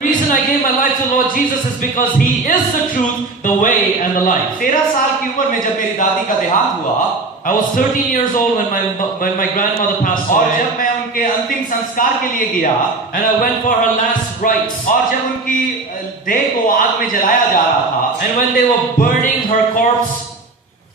The reason I gave my life to Lord Jesus is because He is the truth, the way, and the life. 13 साल की उम्र में जब मेरी दादी का देहांत हुआ, I was 13 years old when my grandmother passed और away, जब मैं उनके अंतिम संस्कार के लिए गया, and I went for her last rites. और जब उनकी देह को आग में जलाया जा रहा था, And when they were burning her corpse,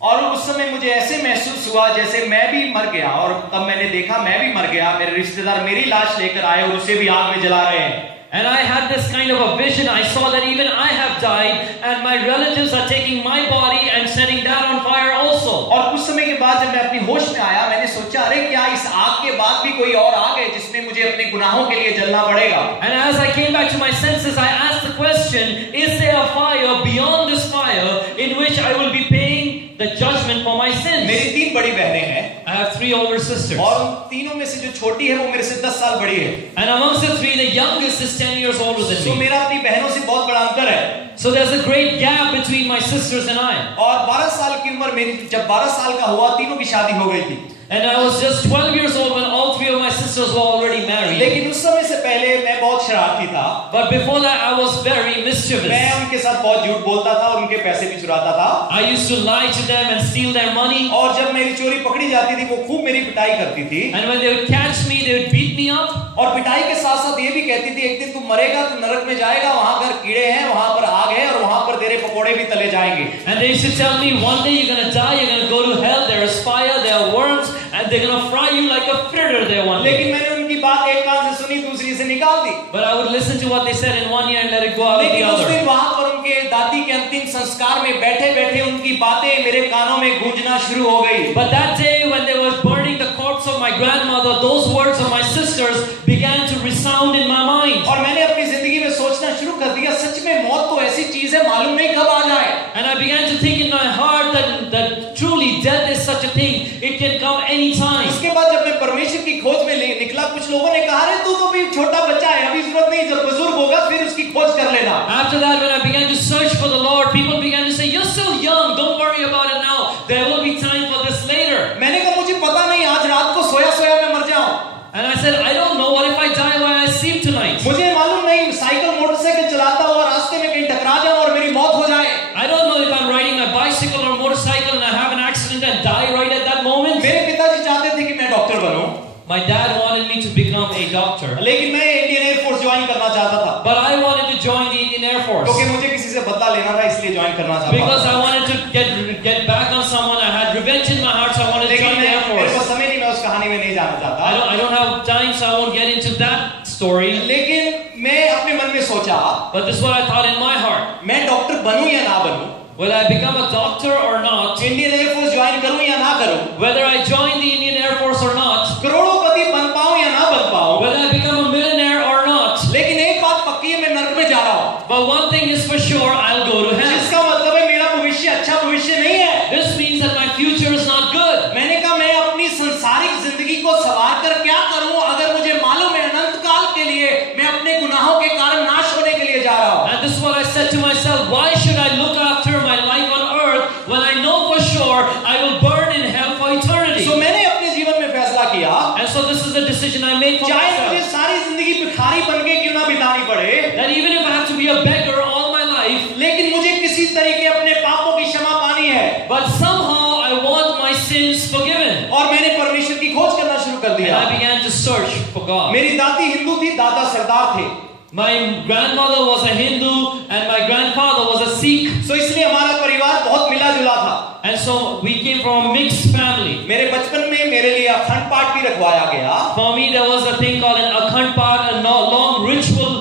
और उस समय मुझे ऐसे महसूस हुआ जैसे मैं भी मर गया, और तब मैंने देखा मैं भी मर गया, मेरे रिश्तेदार मेरी लाश लेकर आए और उसे भी आग में जला रहे हैं। and I had this kind of a vision. I saw that even I have died, and my relatives are taking my body and setting that on fire also. और कुछ समय के बाद जब मैं अपनी होश में आया, मैंने सोचा अरे क्या इस आग के बाद भी कोई और आग है जिसमें मुझे अपने गुनाहों के लिए जलना पड़ेगा। And as I came back to my senses, I asked the question, is there a fire beyond this fire in which I will be paying the judgment for my sins? मेरी 3 बड़ी बहनें हैं, I have 3 older sisters. और उन तीनों में से जो छोटी है वो मेरे से 10 साल बड़ी है। And amongst the 3, the youngest is 10 years older than तो me. मेरा अपनी बहनों से बहुत बड़ा अंतर है। So there's a great gap between my sisters and I. और 12 साल की उम्र मेरी, जब 12 साल का हुआ, तीनों की शादी हो गई थी। And I was just 12 years old when all 3 of my sisters were already married. लेकिन उस समय से पहले मैं बहुत शरारती था। But before that, I was very mischievous. मैं उनके साथ बहुत झूठ बोलता था और उनके पैसे भी चुराता था। I used to lie to them and steal their money. और जब मेरी चोरी पकड़ी जाती थी, वो खूब मेरी पिटाई करती थी। And when they would catch me, they would beat me up. और पिटाई के साथ साथ ये भी कहती थी, एक दिन तू मरेगा, तू नरक में जाएगा, वहां पर कीड़े हैं, वहां पर आग है, और वहां पर तेरे पकोड़े भी तले जाएंगे। And they used to tell me, one day you're going to die, you're going to go to hell, there is fire, there are worms, and they're going to fry you like a fritter there one day. लेकिन मैंने उनकी बात एक कान से सुनी, दूसरी से निकाल दी। But I would listen to what they said in one ear and let it go out of the लेकिन उस other. दिन वहां पर उनके दादी के अंतिम संस्कार में बैठे बैठे उनकी बातें मेरे कानों में गूंजना शुरू हो गई। But that day when they were burning the corpse of my grandmother, those words of my sisters began to resound in my mind. और मैंने अपनी जिंदगी में सोचना शुरू कर दिया, सच में मौत तो ऐसी चीज है, मालूम नहीं कब आ जाए। And I began to think in my heart that truly death is such a thing. It can come anytime. उसके बाद जब मैं परमेश्वर की खोज में निकला, कुछ लोगों ने कहा रे तू तो भी छोटा बच्चा है, अभी जरूरत नहीं, जब बुजुर्ग होगा फिर उसकी खोज कर लेना। After that, when I began to search for the Lord, people began to say, "You're still young. Don't worry about it now. There will be time for this later." मैंने कहा मुझे पता नहीं, आज रात को सोया सोया मैं मर जाऊं। And I said, "I don't know. What if I die while I sleep tonight? मुझे मालूम नहीं, साइकिल मोटरसाइकिल चलाता हुआ रास्ते में कहीं टकरा जाऊं और मेरी मौत हो जाए। I don't know if I'm riding my bicycle or motorcycle and I have an accident and die right at that moment." मेरे पिताजी चाहते थे कि मैं doctor बनूं, My dad wanted me to become a doctor, लेकिन मैं इंडियन एयरफोर्स ज्वाइन करना चाहता था, but I wanted to join the Indian Air Force क्योंकि मुझे किसी से बदला लेना था, इसलिए ज्वाइन करना चाहता because था। I wanted to get back on someone. I had revenge in my heart, so I wanted to लेकिन join the Air मेरे को Force. समय नहीं, मैं उस कहानी में नहीं जाना चाहता। I don't have time, so I won't get into that story. लेकिन मैं अपने मन में सोचा, But this is what I thought in my heart. मैं डॉक्टर बनूं या ना बनूं, Whether I become a doctor or not, Indian air force join करूं या ना करूं, whether I join the Indian Air Force or not, करोड़पति बन पाऊं या ना बन पाऊं, whether I become a millionaire or not, लेकिन एक बात पक्की है, मैं नरक में जा रहा हूं। but one thing is for sure, I'll go to hell. जिसका मतलब है मेरा भविष्य अच्छा भविष्य नहीं है। This means that my future is not good. मैंने कहा मैं अपनी संसारिक जिंदगी को संवार कर क्या करूं, अगर मुझे मालूम है अनंत काल के लिए मैं अपने गुनाहों के कारण नाश होने के लिए जा रहा हूं। And this is what I said to myself, why should I look after my life on earth when I know for sure I will burn in hell for eternity? तो मैंने अपने जीवन में फैसला किया, And so this is the decision I made for चाहे मुझे myself, सारी जिंदगी भिखारी बन के क्यों ना बितानी पड़े, that even if I have to be a beggar all my life, लेकिन मुझे किसी तरीके अपने पापों की क्षमा पानी है। but somehow I want my sins forgiven. और मैंने परमेश्वर की खोज करना शुरू कर And दिया। I began to search for God. मेरी दादी हिंदू थी, दादा सरदार थे, My grandmother was a Hindu and my grandfather was a Sikh. तो इसलिए हमारा परिवार बहुत मिला जुला था। And so we came from a mixed family. मेरे बचपन में मेरे लिए अखंड पाठ भी रखवाया गया। For me, there was a thing called an Akhand Path, a long ritual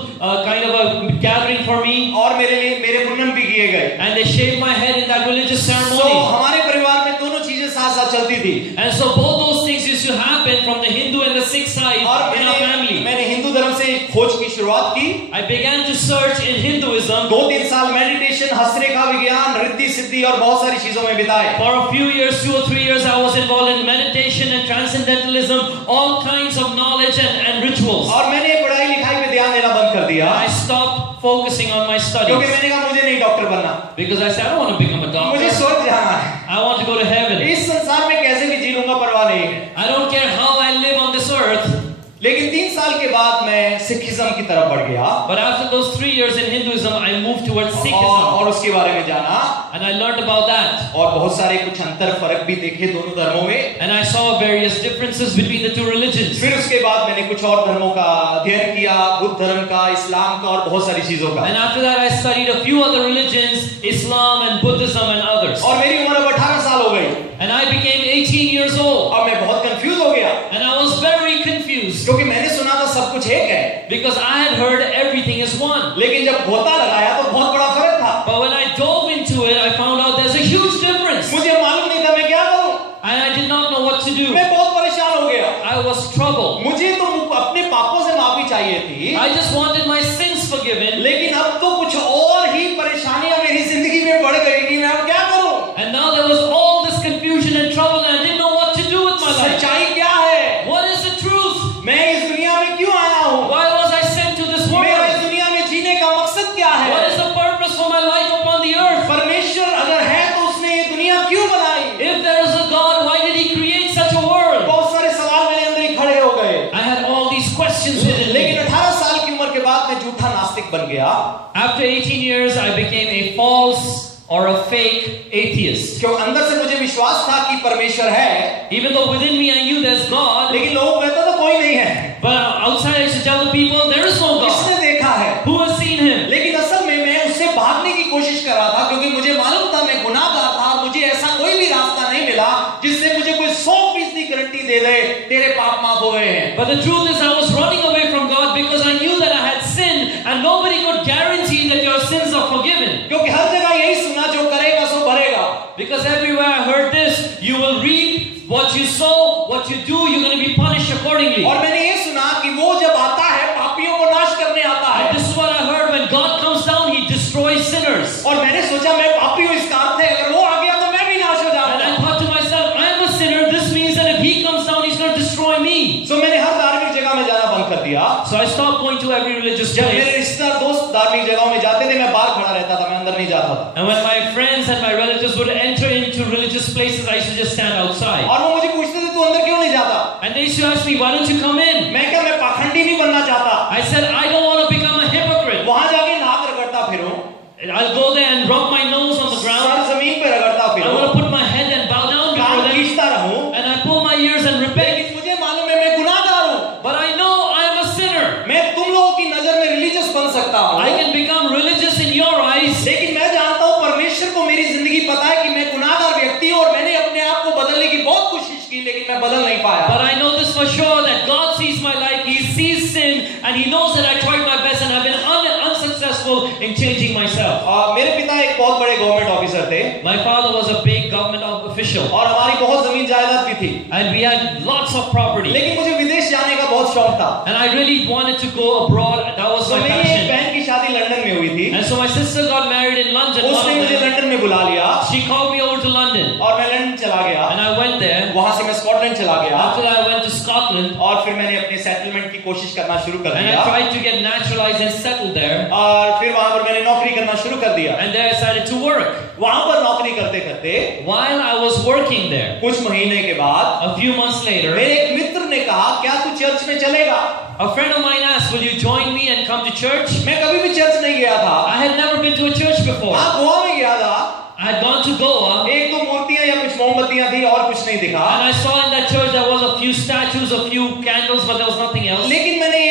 kind of a gathering for me. और मेरे लिए मेरे मुन्नन भी किए गए। And they shaved my head in that religious तो ceremony. हमारे परिवार में दोनों चीजें साथ साथ चलती थी। And so both those things used to happen from the Hindu and the Sikh side और in our family. मैंने हिंदू धर्म से खोज की शुरुआत की। I began to search in Hinduism. 2-3 साल मेडिटेशन, हस्तरेखा विज्ञान, रिद्धि सिद्धि और बहुत सारी चीजों में बिताए। For a few years, 2 or 3 years, I was involved in meditation and transcendentalism, all kinds of knowledge and rituals. और मैंने पढ़ाई लिखाई पे ध्यान देना बंद कर दिया, I stopped focusing on my क्योंकि studies मैंने कहा मुझे नहीं डॉक्टर बनना, because I said I don't want to become a मुझे doctor. स्वर्ग जाना है। I want to go to heaven. इस संसार में कैसे भी जी लूंगा, परवाह नहीं है। I don't care how I live on this earth. लेकिन 3 साल के बाद मैं सिखिज्म की तरफ बढ़ गया But after those 3 years in Hinduism, I moved towards Sikhism. और उसके बारे में जाना And I learned about that. और बहुत सारे कुछ अंतर फर्क भी देखे दोनों धर्मों में। And I saw various differences between the two religions. फिर उसके बाद मैंने कुछ और धर्मों का अध्ययन किया, बुद्ध धर्म का, इस्लाम का और बहुत सारी चीजों का। And after that, I studied a few other religions, Islam and Buddhism and others. और मेरी उम्र अब 18 साल हो गई। And I became 18 years old. अब मैं बहुत कंफ्यूज हो गया And I was very confused क्योंकि मैंने सुना था सब कुछ एक है, because I had heard everything is one. लेकिन जब गोता लगाया तो बहुत बड़ा फर्क था। But when I dove into it, I found out there's a huge difference. मुझे मालूम नहीं था मैं क्या करूं। And I did not know what to do. मैं बहुत परेशान हो गया। I was troubled. मुझे तो अपने पापों से माफी चाहिए थी, I just wanted my sins forgiven. लेकिन अब तो कुछ और ही परेशानियां मेरी जिंदगी में बढ़ गई कि मैं अब क्या करूं। And now there was all this confusion and trouble, and I didn't know what to do with my life. सच्चाई क्या है? What is the truth? मैं इस दुनिया में क्यों आया हूं? Why was I sent to this मेरा world? इस दुनिया में जीने का मकसद क्या है? What is the purpose for my life upon the earth? परमेश्वर अगर है तो उसने ये दुनिया क्यों बनाई? If there is a God, why did He create such a world? बहुत सारे सवाल मेरे अंदर ही खड़े हो गए। I had all these questions within लेकिन me. 18 साल की उम्र के बाद मैं झूठा नास्तिक बन गया After 18 years, I became a false or a fake atheist. क्योंकि अंदर से मुझे विश्वास था कि परमेश्वर है, Even though within me I knew there's God, लेकिन लोगों को कहता था कोई नहीं है। but outside I used to tell the people there is no God. किसने देखा है? Who has seen Him? लेकिन असल में मैं उससे भागने की कोशिश कर रहा था क्योंकि मुझे मालूम था मैं गुनाहगार था और मुझे ऐसा कोई भी रास्ता नहीं मिला जिससे मुझे कोई 100% गारंटी दे दे तेरे पाप माफ हो गए हैं। But the truth is I was running away from God because I knew that I had sinned and nobody could guarantee that your sins are forgiven. क्योंकि हर जगह यही सुना, जो करेगा सो भरेगा। Because everywhere I heard this, you will reap what you sow, what you do, you're going to be punished accordingly. और मैंने ये सुना कि वो जब आता है पापियों को नाश करने आता है। And this is what I heard, when God comes down, He destroys sinners. और मैंने सोचा मैं पापी हूँ, इसका अर्थ है अगर वो आ गया तो मैं भी नाश हो And जाऊंगा। I thought to myself, I am a sinner, this means that if He comes down, He's going to destroy me. तो मैंने हर धार्मिक जगह में जाना बंद कर दिया। So I stopped going to every religious जब मेरे place. रिश्तेदार दोस्त धार्मिक जगहों में जाते थे मैं बाहर खड़ा रहता था, मैं अंदर नहीं जाता था। And when my friends and my relatives would enter into religious places, I used to just stand outside. और वो मुझे पूछते थे तू अंदर क्यों नहीं जाता? And they used to ask me, why don't you come in? मैं क्या, मैं पाखंडी नहीं बनना चाहता। I said, I don't want to become a hypocrite. वहां जाके नाक रगड़ता फिरूं, I'll go there and rub my nose on the ground. Sir जमीन पे रगड़ता I फिरूं, want to put my head and bow down before can't them. खींचता रहूं, And I pull my ears and repent. लेकिन मुझे मालूम है मैं गुनाहगार हूं। But I know I am a sinner. मैं तुम लोगों की नजर में रिलीजियस बन सकता हूं, I can become religious in your eyes. लेकिन मैं जानता हूं परमेश्वर को मेरी जिंदगी पता है कि मैं गुनाहगार व्यक्ति हूं और मैंने अपने आप को बदलने की बहुत कोशिश की लेकिन मैं बदल नहीं पाया। But I know this for sure that God sees my life. He sees sin and He knows that I tried my best and I've been unsuccessful in changing myself. मेरे पिता एक बहुत बड़े गवर्नमेंट ऑफिसर थे My father was a big government official और हमारी बहुत जमीन जायदाद भी थी, and we had lots of property. लेकिन मुझे विदेश जाने का बहुत शौक था। And I really wanted to go abroad. That was तो my मेरी एक passion. बहन की शादी लंदन में हुई थी, And so my sister got married in London. one उसने of मुझे them. लंदन में बुला लिया She called me over to London और मैं लंदन चला गया। and I went there. वहां से मैं स्कॉटलैंड चला गया After that I went to Scotland और फिर मैंने अपने सेटलमेंट की कोशिश करना शुरू कर and I दिया tried to get naturalized and settled there. और फिर वहां पर मैंने नौकरी करना शुरू कर दिया। And there I decided to work. वहां पर नौकरी करते करते While I was working there, कुछ महीने के बाद a few months later, मेरे एक मित्र ने कहा क्या तू चर्च में चलेगा? a friend of mine asked, will you join me and come to church? मैं कभी भी चर्च नहीं गया था। I had never been to a church before. हाँ गोवा में गया था, I had gone to Goa एक दो मूर्तियां या कुछ मोमबत्तियां थी और कुछ नहीं दिखा, and I saw in that church there was a few statues, a few candles, but there was nothing else. लेकिन मैंने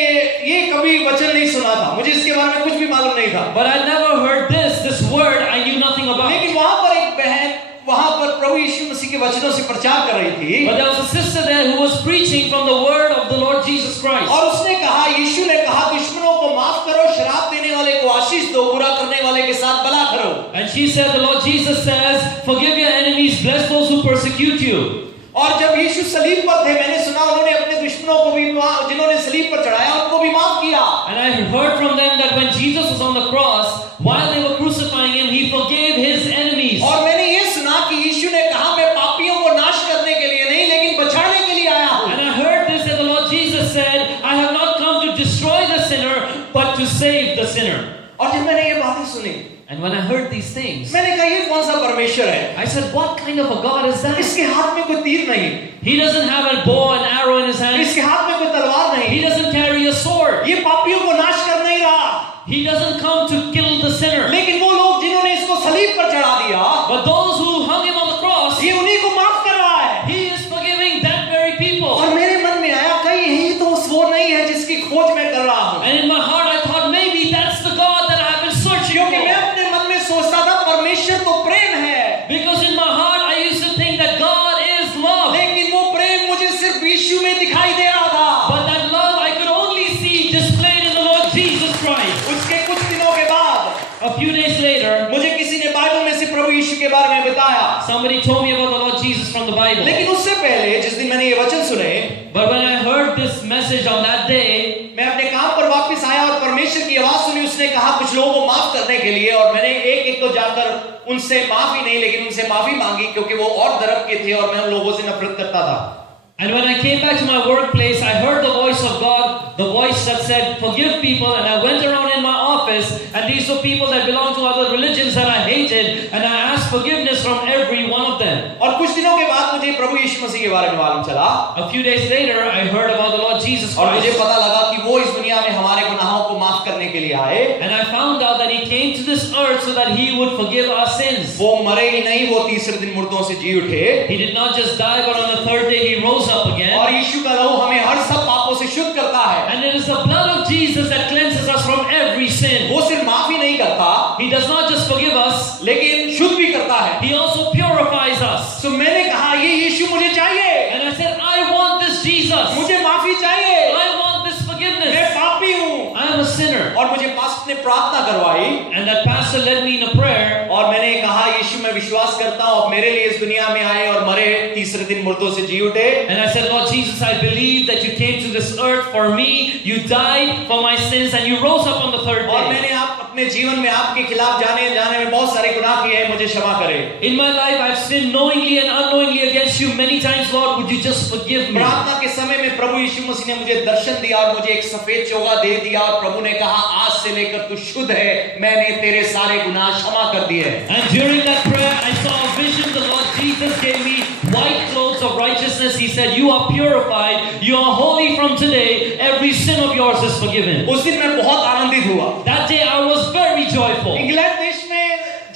ये कभी वचन नहीं सुना था, मुझे इसके बारे में कुछ भी मालूम नहीं था। But I never heard this word I knew nothing about. लेकिन वहां पर एक बहन वहां पर प्रभु यीशु मसीह के वचनों से प्रचार कर रही थी But there was a sister there who was preaching from the word of the Lord Jesus Christ. और उसने कहा, यीशु ने कहा दुश्मनों को माफ करो, शराब देने वाले को आशीष दो, बुरा करने वाले के साथ भला करो। And she said, the Lord Jesus says, forgive your enemies, bless those who persecute you. और जब यीशु सलीब पर थे मैंने सुना उन्होंने अपने दुश्मनों को भी, जिन्होंने सलीब पर चढ़ाया उनको भी माफ किया। And I heard from them that when Jesus was on the cross, while they were crucifying Him, He forgave His enemies. और मैंने ये सुना कि यीशु ने कहा मैं पापियों को नाश करने के लिए नहीं लेकिन बचाने के लिए आया हूँ। And I heard this that the Lord Jesus said, I have not come to destroy the sinner, but to save the sinner. और जब मैंने ये बातें सुनी And when I heard these things, मैंने कहा ये कौन सा परमेश्वर है? I said, what kind of a God is that? इसके हाथ में कोई तीर नहीं, He doesn't have a bow and arrow in his hand. इसके हाथ में कोई तलवार He नहीं, doesn't carry a sword. ये पापियों को नाश कर नहीं रहा, He doesn't come to kill the sinner. लेकिन वो लोग जिन्होंने इसको सलीब पर चढ़ा दिया, But those who hung him on the cross, ये उन्हीं को माफ कर रहा है। he is forgiving that very people. और मेरे मन में आया कहीं यही तो वो नहीं है जिसकी खोज मैं कर रहा हूँ, And in my heart I thought maybe that's the God that I have been searching क्योंकि मैं for. अपने मन में सोचता था परमेश्वर तो प्रेम है, Because in my heart I used to think that God is love. लेकिन वो प्रेम मुझे सिर्फ यीशु में दिखाई दे रहा था। But that love I could only see displayed in the Lord Jesus Christ. उसके कुछ दिनों के बाद A few days later, मुझे किसी ने बाइबल में से प्रभु यीशु के बारे में बताया, somebody told me about the Lord Jesus from the Bible. लेकिन उससे पहले जिस दिन मैंने ये वचन सुने, But when I heard this message on that day, मैं अपने काम पर वापस आया और परमेश्वर की आवाज सुनी। उसने कहा कुछ लोगों को माफ करने के लिए, और मैंने एक एक को जाकर उनसे माफी नहीं लेकिन उनसे माफी मांगी, क्योंकि वो और धर्म के थे और मैं उन लोगों से नफरत करता था। and when I came back to my workplace, I heard the voice of God, the voice that said, forgive people, and I went around in my office, and these were people that belonged to other religions that I hated, and I asked forgiveness from every one of them. और कुछ दिनों के बाद मुझे प्रभु यीशु मसीह के बारे में मालूम चला, A few days later, I heard about the Lord Jesus और मुझे Christ, पता लगा कि वो इस दुनिया में हमारे गुनाहों को माफ करने के लिए आए। and I found out that He came to this earth so that He would forgive our sins. वो मरे ही नहीं, वो तीसरे दिन मुर्दों से जी उठे, He did not just die, but on the third day He rose up again. और यीशु का लहू हमें हर सब पापों से शुद्ध करता है। And it is the blood of Jesus that cleanses us from every sin. वो सिर्फ माफी नहीं करता, He does not just forgive us, लेकिन शुद्ध भी करता है। He also purifies us. तो मैंने कहा ये यीशु मुझे चाहिए, And I said, I want this Jesus. मुझे माफी चाहिए, I want this मैं forgiveness. पापी हूँ। I am a sinner. और मुझे पास्टर ने प्रार्थना करवाई, And that pastor led me in a prayer. और मैंने कहा यीशु मैं विश्वास करता हूँ आप मेरे लिए इस दुनिया में आए और मरे, तीसरे दिन मुर्दों से जी उठे। And I said, Lord Jesus, I believe that you came to this earth for me. You died for my sins and you rose up on the third और day. मैंने आप अपने जीवन में आपके खिलाफ जाने में बहुत सारे गुनाह किए हैं, मुझे क्षमा करें। In my life, I've sinned knowingly and unknowingly against you many times. Lord, would you just forgive me? प्रार्थना के समय में प्रभु यीशु मसीह ने मुझे दर्शन दिया और मुझे एक सफेद चोगा दे दिया, और प्रभु ने कहा आज से लेकर तू शुद्ध है, मैंने तेरे सारे गुनाह क्षमा कर दिए हैं। And during that prayer, I saw a vision. The Lord Jesus gave me white clothes of righteousness. He said, you are purified. You are holy from today. Every sin of yours is forgiven. उस दिन मैं बहुत आनंदित हुआ। That day, I was very joyful. England देश में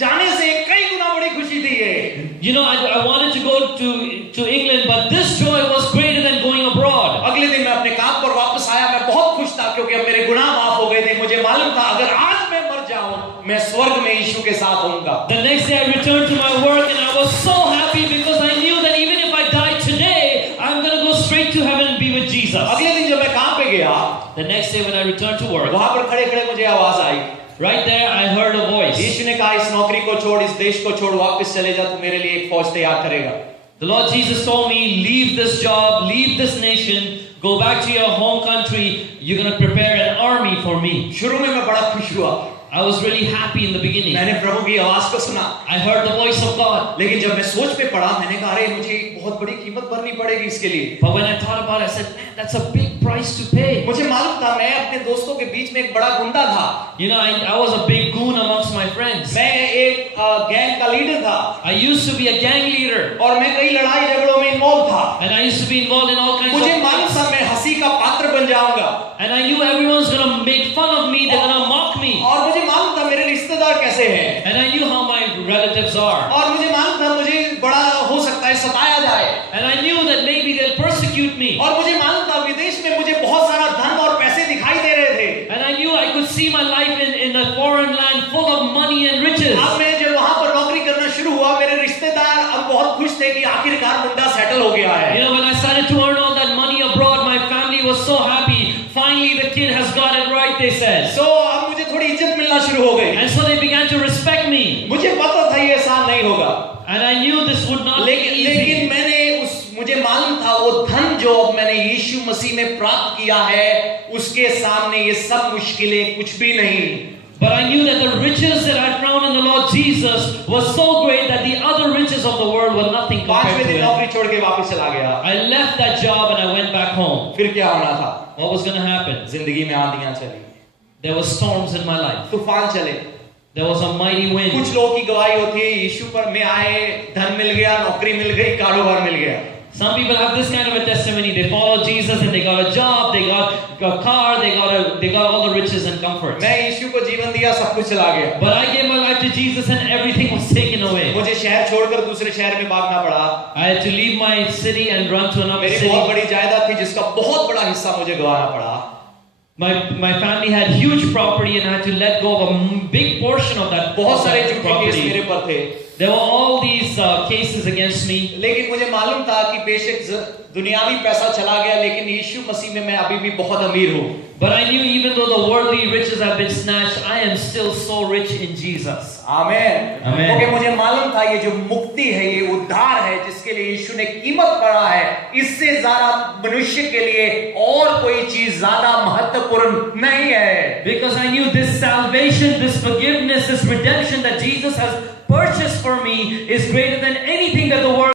जाने से कई गुना बड़ी खुशी थी ये। You know, I wanted to go to England, but this joy was greater than going abroad. अगले दिन मैं अपने काम पर वापस आया, मैं बहुत खुश था क्योंकि अब मेरे गुनाह माफ हो गए थे। मुझे मालूम था अगर आज मैं मर जाऊं, मैं स्वर्ग में यीशु के साथ होऊंगा। The next day, I returned to my work, and I was so happy because I knew that even if I die today, I'm going to go straight to heaven and be with Jesus. अगले दिन जब मैं काम पे गया, The next day, when I returned to work, वहां पर खड़े-खड़े मुझे आवाज आई। right there, I heard a voice. यीशु ने कहा इस नौकरी को छोड़, इस देश को छोड़, वापस चले जा, तू मेरे लिए एक फौज तैयार करेगा। The Lord Jesus told me, leave this job, leave this nation, go back to your home country. You're going to prepare an army for me. शुरू में मैं बड़ा खुश हुआ। I was really happy in the beginning. मैंने प्रभु की आवाज को सुना, I heard the voice of God. लेकिन जब मैं सोच में पड़ा, मैंने कहा अरे मुझे एक बहुत बड़ी कीमत भरनी पड़ेगी इसके लिए। But when I thought about it, I said, man, that's a big price to pay. मुझे मालूम था मैं अपने दोस्तों के बीच में एक बड़ा गुंडा था। You know, I was a big goon amongst my friends. मैं एक गैंग का लीडर था, I used to be a gang leader. और मैं कई लड़ाई झगड़ों में इन्वॉल्व था। And I used to be involved in all kinds मुझे of मालूम things. था मैं हंसी का पात्र बन जाऊंगा, And I knew everyone's going to make fun of me. They're going to mock me. और मुझे मालूम था मेरे रिश्तेदार कैसे हैं, And I knew how my relatives are. और मुझे मालूम था मुझे बड़ा हो सकता है सताया जाए, And I knew that maybe they'll persecute me. और मुझे मालूम था विदेश में मुझे बहुत सारा धन और पैसे दिखाई दे रहे थे। And I knew I could see my life in a foreign land full of money and riches. अब मैं जब वहां पर नौकरी करना शुरू हुआ, मेरे रिश्तेदार अब बहुत खुश थे कि आखिरकार मुंडा सेटल हो गया है। You know, when I started to earn all that money abroad, my family was so happy. Finally, the kid has got it right, they said. So अब मुझे थोड़ी इज्जत मिलना शुरू हो गई। And so they began to respect me. मुझे पता था ये आसान नहीं होगा, And I knew this would not be लेकिन easy. मुझे मालूम था वो धन जो मैंने यीशु मसीह में प्राप्त किया है, उसके सामने ये सब मुश्किलें कुछ भी नहीं। But I knew that the riches that I found in the Lord Jesus was so great that the other riches of the world were nothing compared पांचवें to दिन it. नौकरी छोड़ के वापस चला गया। I left that job and I went back home. फिर क्या होना था? What was going to happen? जिंदगी में आंधियां चली, There were storms in my life. तूफान चले, There was a mighty wind. कुछ लोगों की गवाही होती है यीशु पर में आए, धन मिल गया, नौकरी मिल गई, कारोबार मिल गया। Some people have this kind of a testimony. They followed Jesus and they got a job, they got a car, they got all the riches and comforts. मैं यीशु को जीवन दिया, सब कुछ चला गया। But I gave my life to Jesus and everything was taken away. मुझे शहर छोड़कर दूसरे शहर में भागना पड़ा। I had to leave my city and run to another मेरी city. बहुत बड़ी जायदाद थी जिसका बहुत बड़ा हिस्सा मुझे गंवाना पड़ा। My family had huge property and I had to let go of a big portion of that बहुत सारे झूठे केस मेरे property. पर थे। There were all these cases against me. लेकिन मुझे मालूम था कि बेशक दुनियावी पैसा चला गया, लेकिन यीशु मसीह में मैं अभी भी बहुत अमीर हूँ। But I knew even though the worldly riches have been snatched, I am still so rich in Jesus. आमेन। आमेन। क्योंकि मुझे मालूम था ये जो मुक्ति है, ये उद्धार है जिसके लिए यीशु ने कीमत पड़ा है, इससे ज्यादा मनुष्य के लिए और कोई चीज ज्यादा महत्वपूर्ण नहीं है। Because I knew this salvation, this forgiveness, this redemption that Jesus has purchased for me is greater than anything that the world